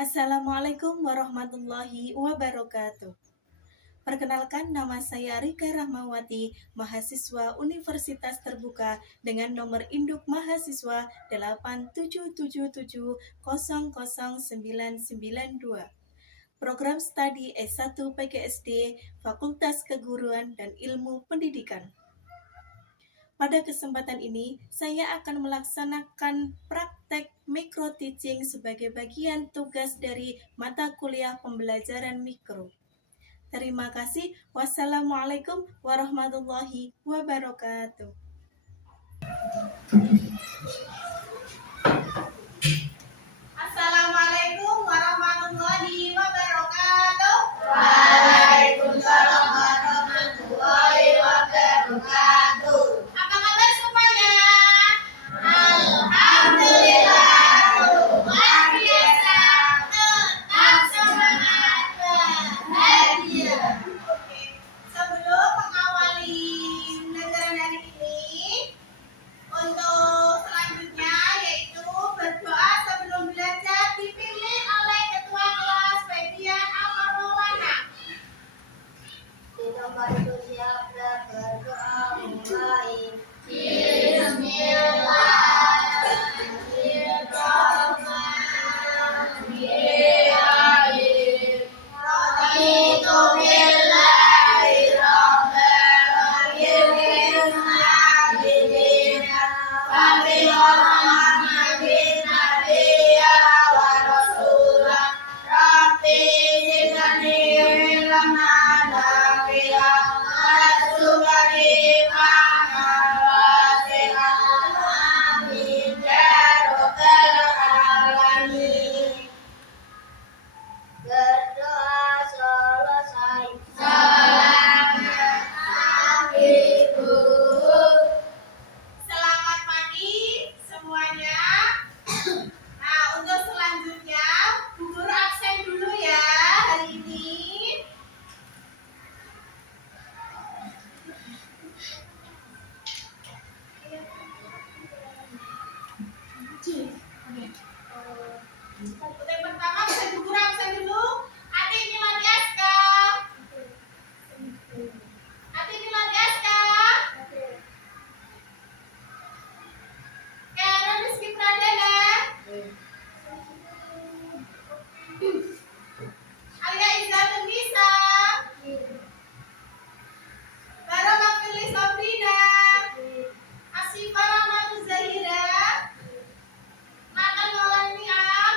Assalamualaikum warahmatullahi wabarakatuh. Perkenalkan, nama saya Rika Rahmawati, mahasiswa Universitas Terbuka dengan nomor induk mahasiswa 877700992. Program studi S1 PGSD, Fakultas Keguruan dan Ilmu Pendidikan. Pada kesempatan ini, saya akan melaksanakan praktek micro teaching sebagai bagian tugas dari mata kuliah pembelajaran mikro. Terima kasih. Wassalamualaikum warahmatullahi wabarakatuh. Assalamualaikum warahmatullahi wabarakatuh. Waalaikumsalam warahmatullahi wabarakatuh. Apa kabar semuanya? Alhamdulillah, Luar biasa. Tetap semangat bahagia. Oke, sebelum mengawali pembelajaran hari ini, untuk selanjutnya yaitu berdoa sebelum belajar dipimpin oleh Ketua Kelas Fedian Al-Maulana. kita bantu siapa berdoa mulai. Bismillahirrahmanirrahim. Raditu billahi rabban alamin. Wa bi Muhammadin nabiyya wa rasulah. Rabbi zidni ilman nafi'a warzuqni fahman wasi'an. Amin ya rabbal alamin. Berdoa selesai, selamat pagi Bu. Selamat pagi semuanya. Nah, untuk selanjutnya Bu Guru absen dulu ya hari ini. Untuk yang pertama bisa Bu Guru absen dulu. Adik Miladi Aska. Adik Miladi Aska. Karen Rizky Pradana. Alia Izzatun Nisa. Bara Mafili Sabrina. Asifah Rahmatu Zahira. Nathan Maulana Niam.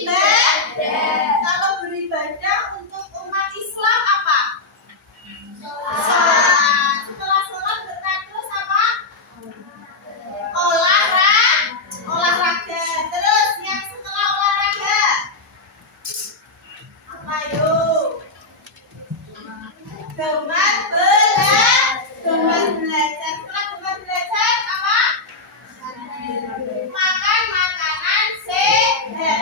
beribadah. Kalau beribadah untuk umat Islam apa? Sholat. Setelah sholat terus apa? Olahraga. Terus yang setelah olahraga apa yuk? Gemar belajar. Setelah gemar belajar apa? Makan makanan sehat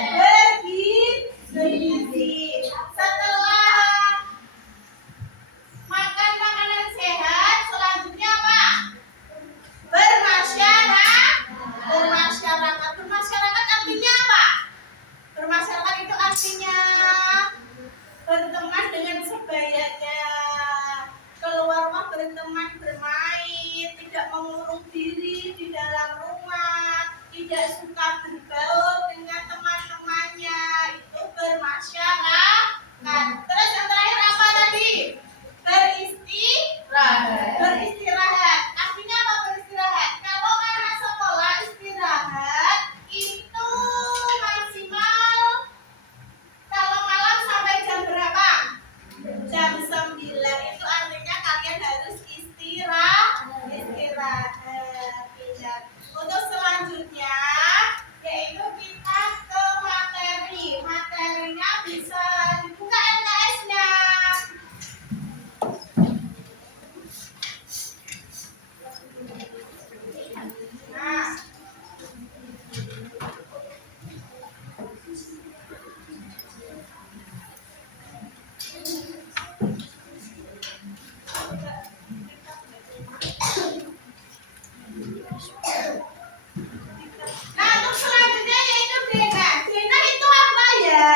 bergizi. Setelah makan makanan sehat, selanjutnya apa? Bermasyarakat. Bermasyarakat artinya apa? Bermasyarakat itu artinya berteman dengan sebayanya, keluar rumah berteman, bermain, tidak mengurung diri di dalam rumah, tidak suka bergaul dengan teman-temannya, itu bermasyarakat. Terus yang terakhir apa tadi? Beristirahat. Artinya apa beristirahat? Kalau anak sekolah istirahat itu maksimal kalau malam sampai jam berapa? Jam 9. Itu artinya kalian harus istirahat. Ya. Untuk selanjutnya yaitu kita ke materi. Materinya bisa dibuka LKS-nya. Nah, untuk selanjutnya yaitu denah. Denah itu apa ya?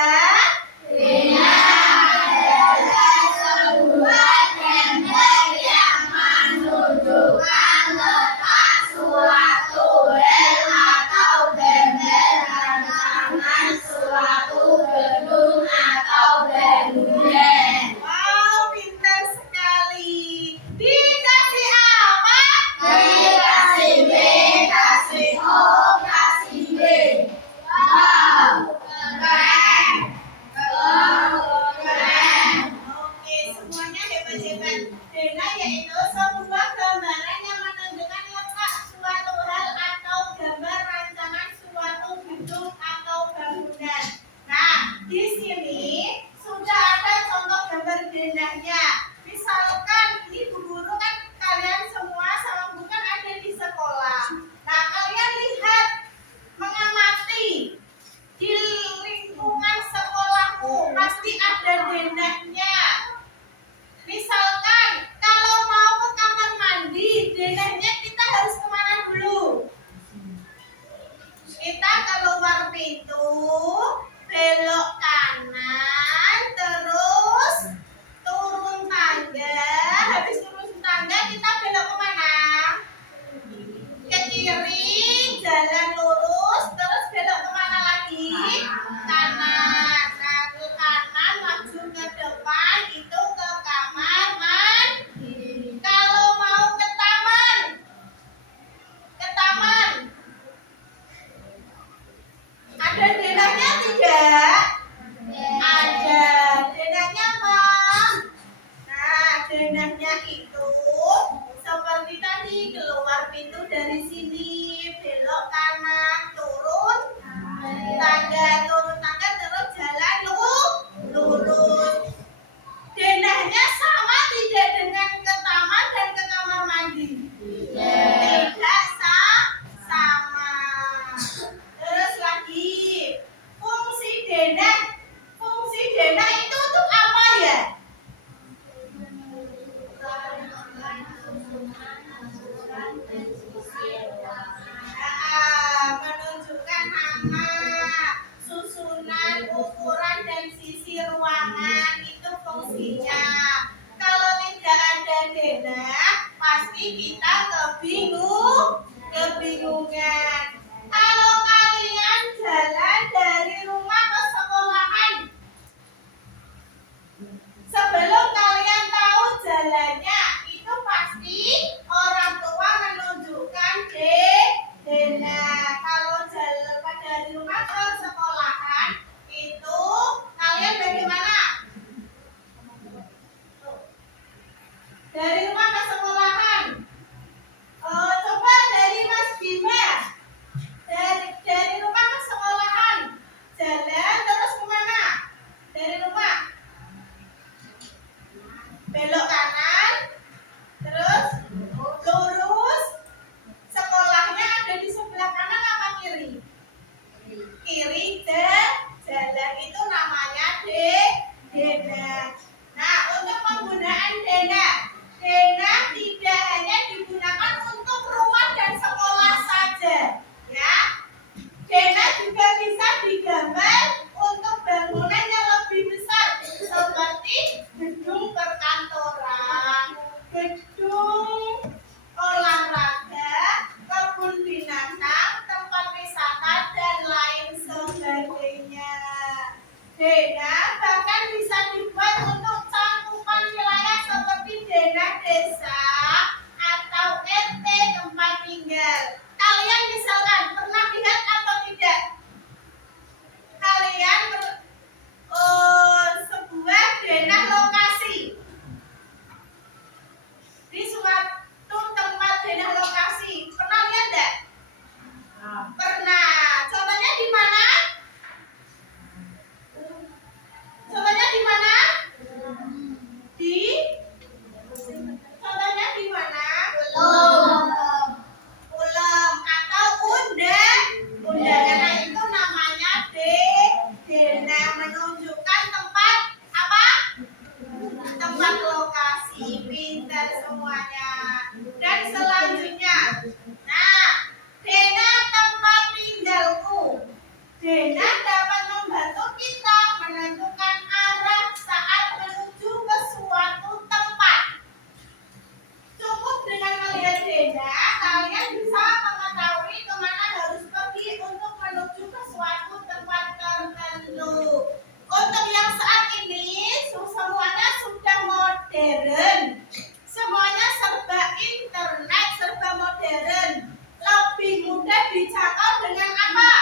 modern. Semuanya serba internet, serba modern. Lebih mudah dijangkau dengan apa?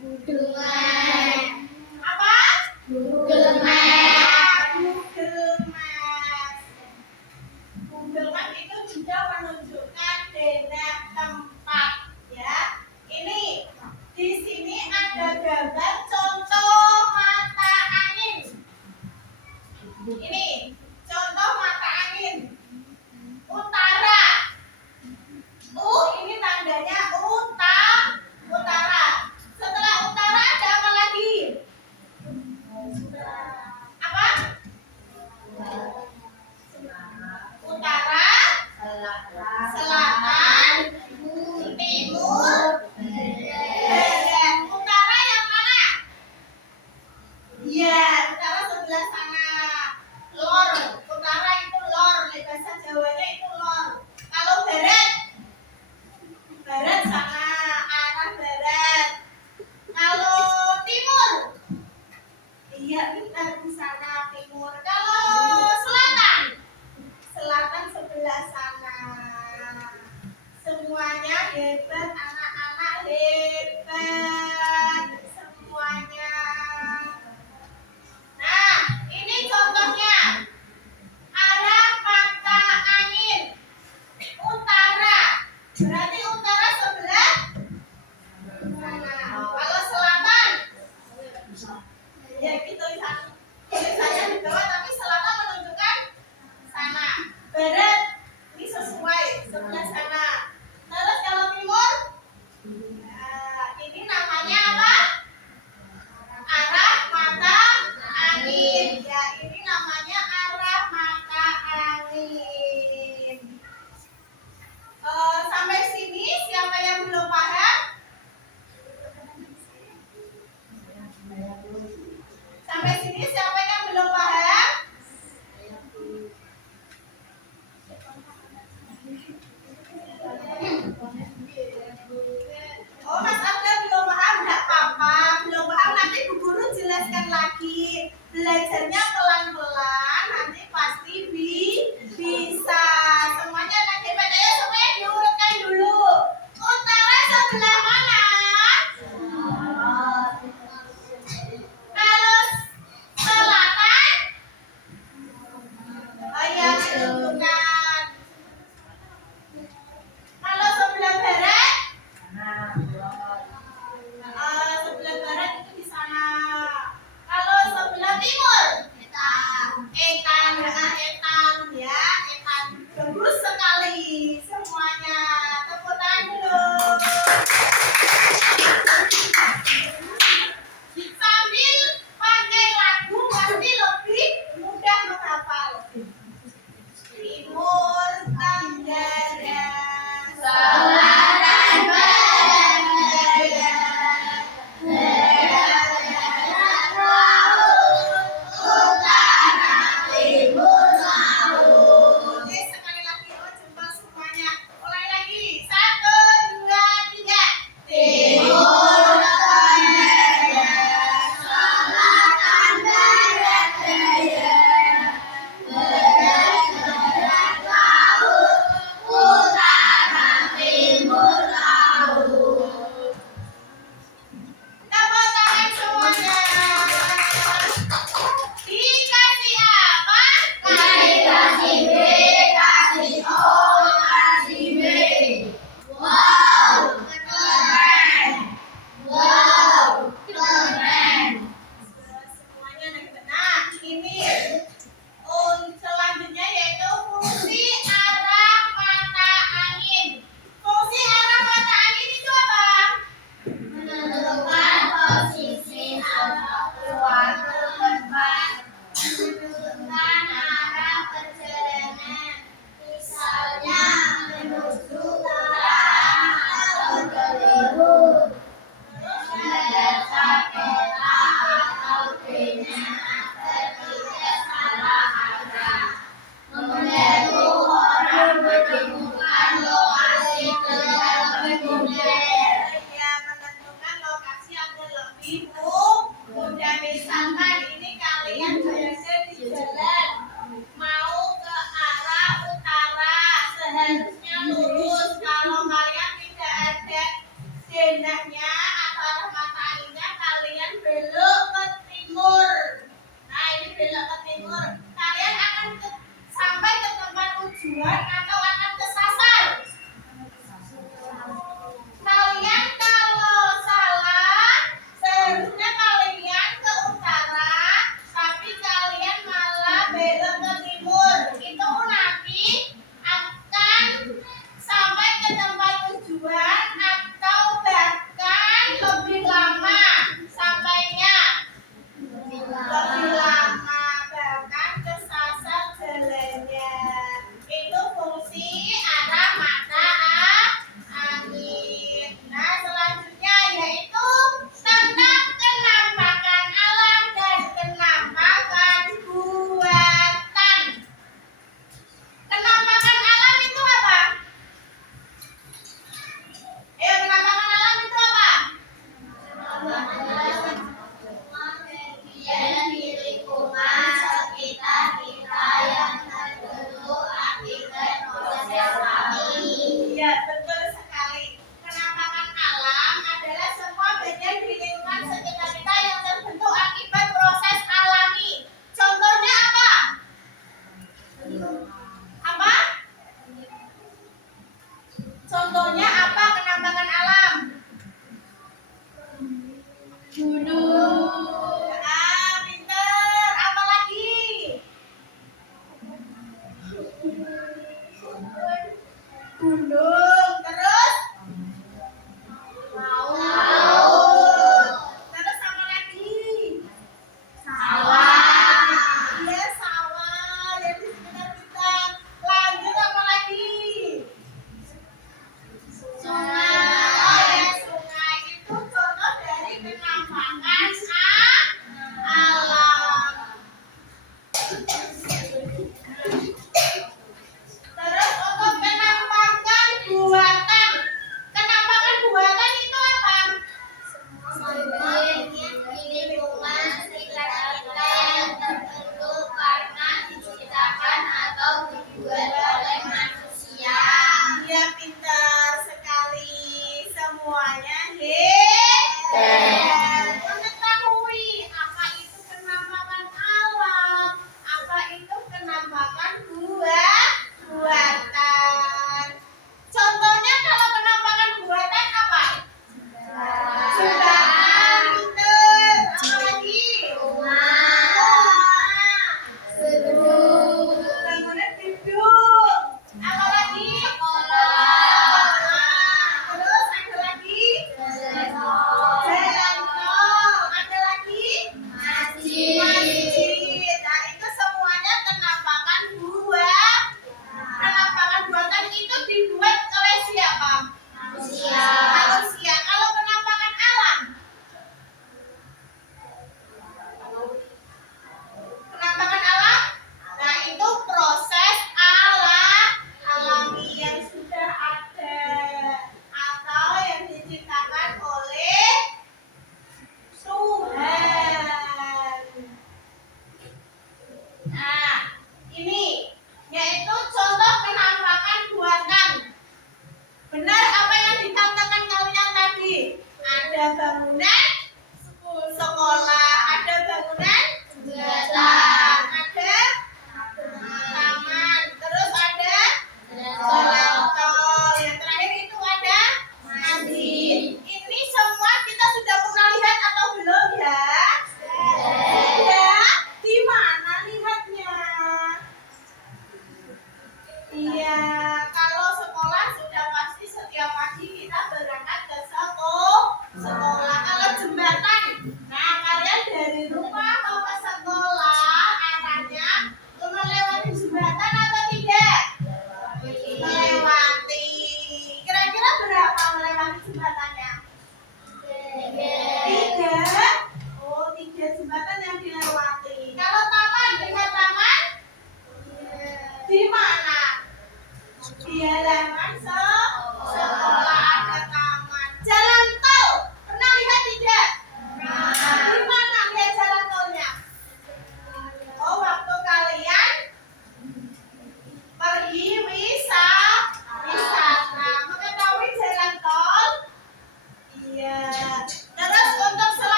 Google Maps. Apa? Google Maps. Google Maps. Google Maps itu juga menunjukkan daerah tempat, ya. Ini di sini ada gambar contoh mata angin. Ini contoh mata angin. Utara. Ini tandanya utara. Setelah utara ada apa lagi? Apa? Utara, selatan, timur, barat. Utara yang mana? Ya, utara sebelah sana. Lor, utara itu lor, bahasa Jawanya itu lor. Kalau barat, barat sana, arah barat. Kalau timur, iya benar di sana timur. Kalau selatan, selatan sebelah sana. Semuanya hebat, anak-anak hebat semuanya. Nah, ini contohnya arah mata angin utara. Berarti utara sebelah sana. Kalau selatan, ya gitu tulisannya di bawah, tapi selatan menunjukkan sana. Barat ini sesuai sebelah sana. Terus kalau timur, nah, ini namanya apa? Arah mata angin. Ya, ini namanya arah mata angin. Sampai sini siapa yang belum paham? Sampai sini siapa yang belum paham? Oh, Mas Abdul belum paham, enggak apa-apa. Belum paham, nanti Bu Guru jelaskan lagi. Belajarnya pelan-pelan, nanti pasti bisa. Semuanya anak hebat. Ayo semuanya diurutkan dulu. Utara sebelah mana? Kalau selatan, oh ya, menunjukkan. Kalau sebelah barat, sebelah barat itu di sana. Kalau sebelah timur, etan ya, etan. Bagus sekali semuanya. Tepuk tangan dulu. Sambil pakai lagu pasti lebih mudah menghafal. Timur tenggara, selatan barat daya, utara timur laut. Oke, sekali lagi coba semuanya. Mulai lagi. 1, 2, 3. Timur tenggara, selatan barat daya, utara timur laut. Tepuk tangan semuanya. Dikasih apa? Kasih B, kasih O, kasih B. Wow, keren. Wow, keren. Semuanya nah, ini selanjutnya yaitu fungsi arah mata angin. Fungsi arah mata angin itu apa? Menentukan posisi atau suatu tempat. Menentukan arah perjalanan. Misalnya menuju utara atau ke timur. Membaca peta atau pena agar tidak salah arah. Membantu orang menemukan lokasi dengan lebih mudah. Ya, menentukan lokasi agar lebih mudah. Misalkan ini kalian berada di Harusnya kalian ke utara, tapi kalian malah belok ke timur. Itu nanti akan sampai ke tempat tujuan atau bahkan lebih lama sampainya. Lebih lama, bahkan kesasar jalannya. Itu fungsi arah mata angin. Nah, selanjutnya yaitu tentang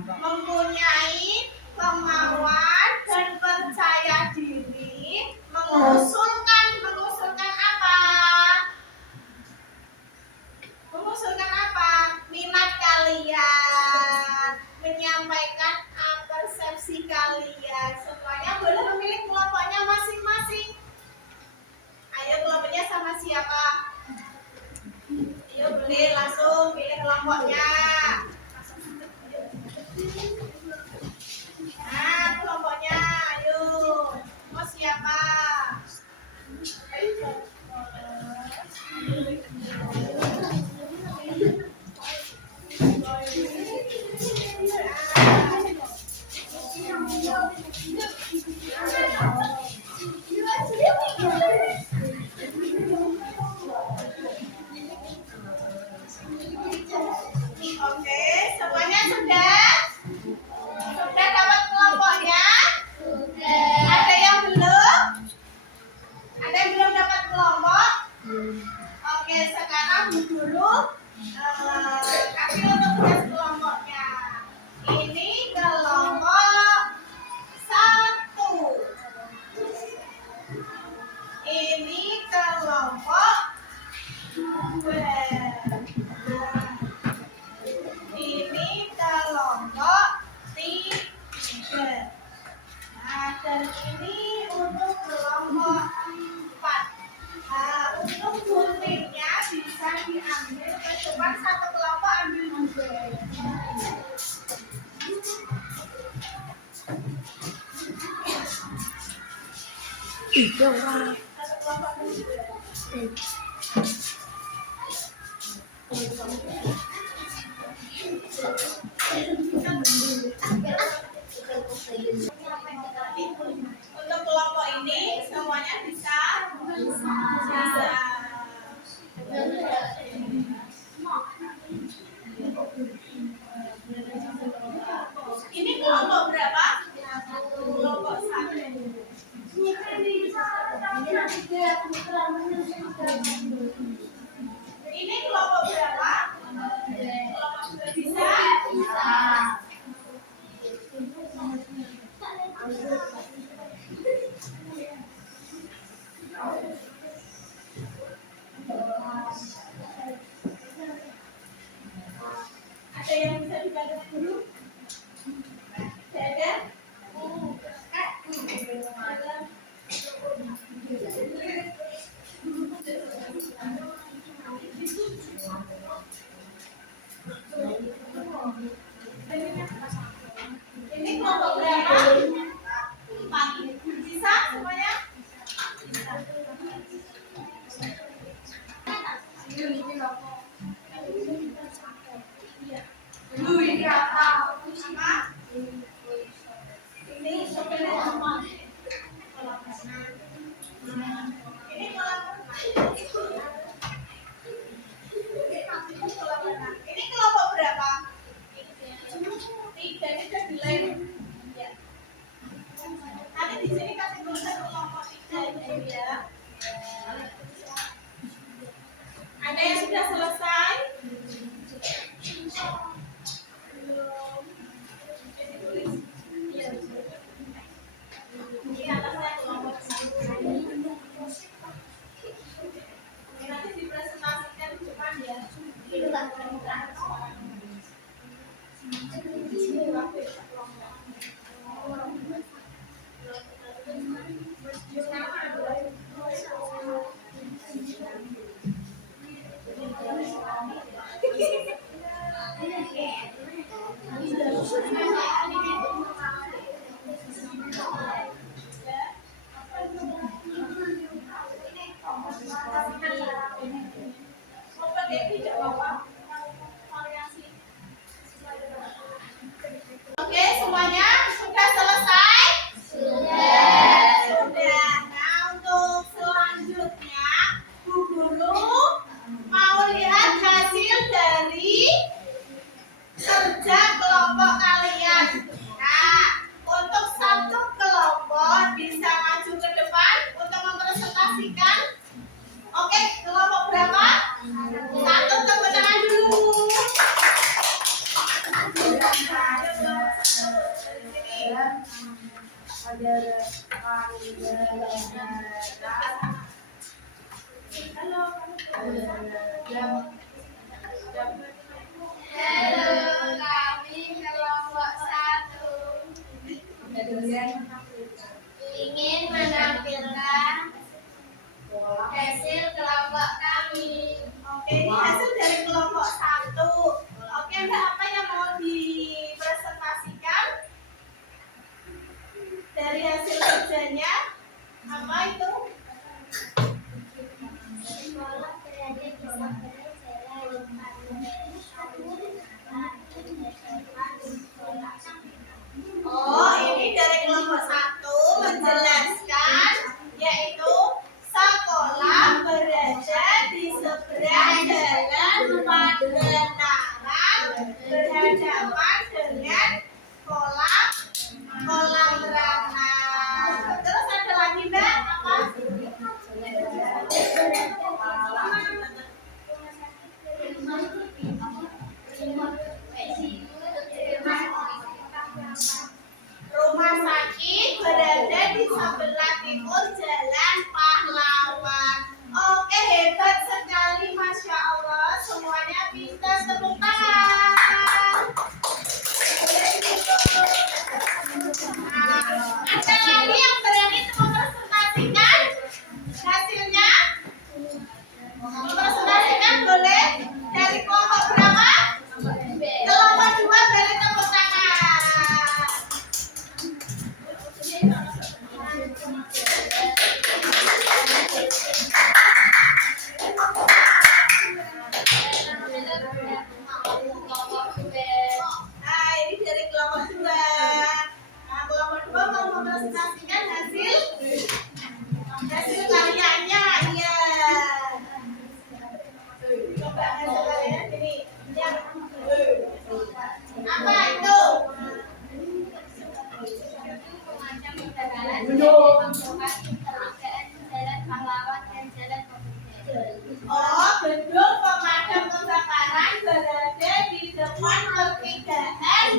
mempunyai kemauan dan percaya diri mengusulkan apa? Mengusulkan apa? Minat kalian, menyampaikan persepsi kalian. Semuanya boleh memilih kelompoknya masing-masing. Ayo kelompoknya sama siapa? Ayo boleh langsung pilih kelompoknya. Nah, kelompoknya, ayo. Mau siapa? Oke, semuanya sudah? Sudah dapat kelompoknya? Ada yang belum? Ada yang belum dapat kelompok? Oke, sekarang Bu Guru kasih untuk tugas kelompoknya. Ini kelompok 1. Ini kelompok 2. Ini kelompok 3. Nah, dan ini untuk kelompok 4. Nah, untuk guntingnya bisa diambil ke depan, satu kelompok ambil juga. Satu kelompok ambil juga. Untuk kelompok ini semuanya bisa? Bisa. Ini kelompok berapa? Kelompok 1. Ini kelompok berapa? Kelompok 2 bisa? Bisa. Ada yang bisa dibantu dulu? Tidak ada? Ini kelompok berapa? 4. Bisa semuanya? Bisa. Ini apa? Ini kelompok. Ini ini kelompok berapa? 3. Ini sudah dilem. Ya. Nanti di sini kasih tulisan kelompok 3 ya. Ada yang sudah selesai? Belum. Jadi tulis. Iya. Ini atasnya kelompok 1. Ini nanti dipresentasikan di depan ya. Oke, semuanya sudah selesai? Sudah. Nah, untuk selanjutnya Bu Guru mau lihat hasil dari kerja kelompok kalian. Nah, untuk satu kelompok bisa maju ke depan untuk mempresentasikan. Oke, kelompok berapa? 1, tepuk tangan. Halo, kami kelompok 1 ingin menampilkan hasil kelompok kami. Oke, ini hasil dari kelompok 1. Oke, Mbak, apa yang mau dipresentasikan? Dari hasil kerjanya, apa itu? Sekolah berada di seberang jalan Oh, ini dari kelompok 1 menjelaskan yaitu sekolah berada di seberang jalan Pandanaran berhadapan dengan kolam renang. Terus ada lagi, Mbak, apa? Rumah sakit berada di sebelah timur Jalan Pahlawan. Oke, hebat sekali, Masya Allah. Semuanya pintar, tepuk tangan. Ada lagi yang berani mempresentasikan hasilnya? Mempresentasikan boleh? Dari kelompok berapa? Kelompok 2 beri tepuk tangan. Nah, ini dari kelompok 2. Nah, kelompok 2 mau mempresentasikan hasil karyanya. Iya. Coba hasil karyanya ini. Yang apa itu? Memajang pembakaran Jalan Pahlawan dan Jalan Pemuda. Oh, gedung pemadam kebakaran berada di depan pertigaan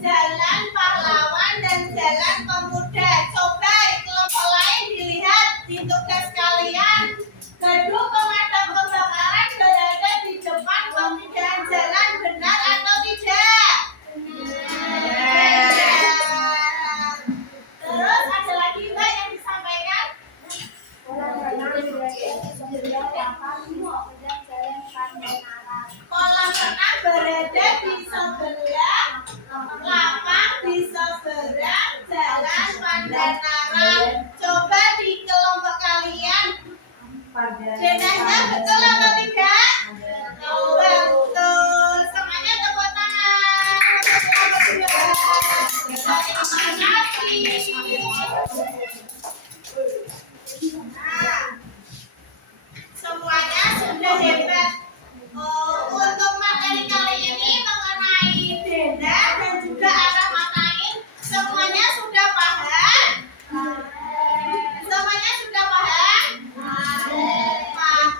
Jalan Pahlawan dan Jalan Pemuda. Coba kelompok lain dilihat di tugas kalian. Gedung pemadam kebakaran berada di depan pertigaan jalan, benar atau tidak? Benar. Terus ada lagi, Mbak, yang disampaikan? Kolam renang berada di sebelah lapang di seberang Jalan Pandanaran. Coba di kelompok kalian bedanya betul atau tidak? Betul. Semuanya tepuk tangan. Terima kasih. Nah, semuanya sudah hebat. Untuk materi kali ini mengenai benda dan juga arah matain, semuanya sudah paham? Semuanya sudah paham? Paham.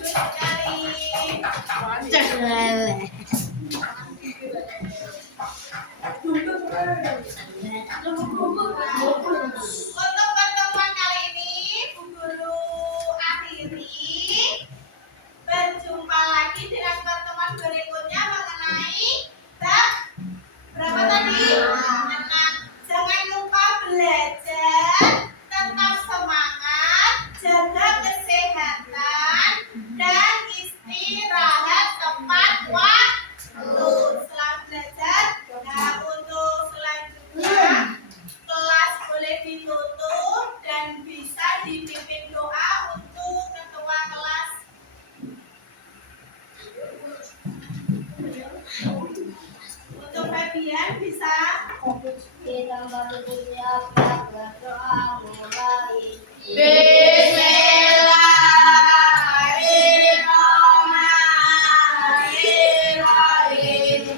bagus sekali. Untuk pertemuan kali ini, Bu Guru akhiri. Berjumpa lagi dengan pertemuan berikutnya mengenai bab berapa tadi? 6. Jangan lupa belajar, tetap semangat, jaga kesehatan, dan istirahat tepat waktu. Selamat belajar. Nah, untuk selanjutnya kelas boleh ditutup dan bisa dipimpin doa untuk ketua kelas. Untuk Febian bisa Kita bersiap-siap berdoa mulai. Bismillahirrahmanirrahim.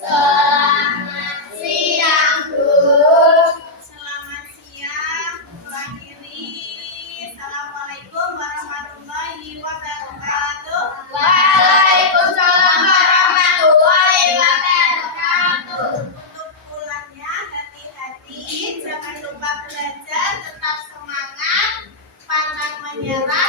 Selamat siang, Bu. Selamat siang, mengakhiri. Assalamualaikum warahmatullahi wabarakatuh. Waalaikumsalam warahmatullahi wabarakatuh. Untuk pulangnya hati-hati, jangan lupa belajar, tetap semangat, pantang menyerah.